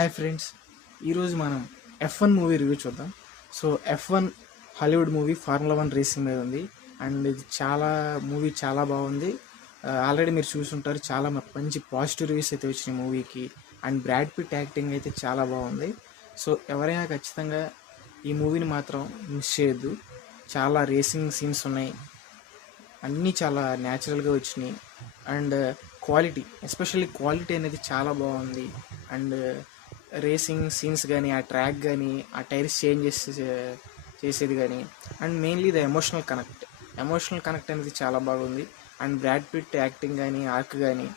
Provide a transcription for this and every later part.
Hi friends, ఈరోజు మనం F1 movie review చూద్దాం. So F1 Hollywood movie formula 1 racing మీద ఉంది. అండ్ ఇది మూవీ చాలా బాగుంది. ఆల్రెడీ మీరు చూసుంటారు, చాలా మంచి పాజిటివ్ రివ్యూస్ అయితే వచ్చినాయి మూవీకి. అండ్ బ్రాడ్ పిట్ యాక్టింగ్ అయితే చాలా బాగుంది. సో ఎవరైనా ఖచ్చితంగా ఈ మూవీని మాత్రం మిస్ చేయొద్దు. చాలా రేసింగ్ సీన్స్ ఉన్నాయి, అన్నీ చాలా న్యాచురల్గా వచ్చినాయి. అండ్ క్వాలిటీ, ఎస్పెషల్లీ క్వాలిటీ అనేది చాలా బాగుంది. అండ్ రేసింగ్ సీన్స్ కానీ, ఆ ట్రాక్ కానీ, ఆ టైర్స్ చేంజ్ చేసేది కానీ, and mainly the emotional connect అనేది చాలా బాగుంది. అండ్ బ్రాడ్ పిట్ యాక్టింగ్ కానీ, ఆర్క్ కానీ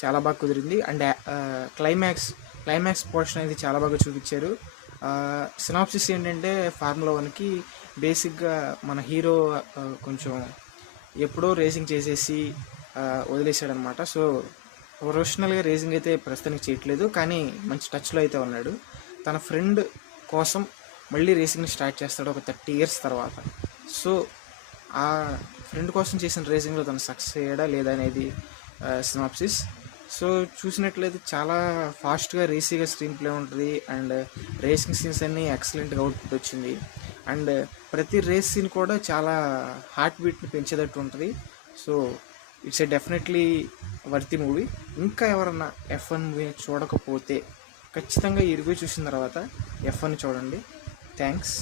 చాలా బాగా కుదిరింది. అండ్ క్లైమాక్స్ పోర్షన్ అనేది చాలా బాగా చూపించారు. సినాప్సిస్ ఏంటంటే, ఫార్ములా 1కి బేసిక్గా మన హీరో కొంచెం ఎప్పుడో రేసింగ్ చేసేసి వదిలేశాడనమాట. సో ప్రొఫెషనల్గా రేసింగ్ అయితే ప్రస్తుతానికి చేయట్లేదు, కానీ మంచి టచ్లో అయితే ఉన్నాడు. తన ఫ్రెండ్ కోసం మళ్ళీ రేసింగ్ని స్టార్ట్ చేస్తాడు ఒక 30 years తర్వాత. సో ఆ ఫ్రెండ్ కోసం చేసిన రేసింగ్లో తను సక్సెస్ అయ్యాడా లేదా అనేది సినాప్సిస్. సో చూసినట్లయితే చాలా ఫాస్ట్గా రేసీగా స్క్రీన్ ప్లే ఉంటుంది. అండ్ రేసింగ్ సీన్స్ అన్నీ ఎక్సలెంట్గా అవుట్పుట్ వచ్చింది. అండ్ ప్రతి రేస్ సీన్ కూడా చాలా హార్ట్ బీట్ని పెంచేటట్టు ఉంటుంది. So it's definitely worthy movie. ఇంకా ఎవరన్నా F1 మూవీ చూడకపోతే ఖచ్చితంగా ఈ రివ్యూ చూసిన తర్వాత F1 చూడండి. థ్యాంక్స్.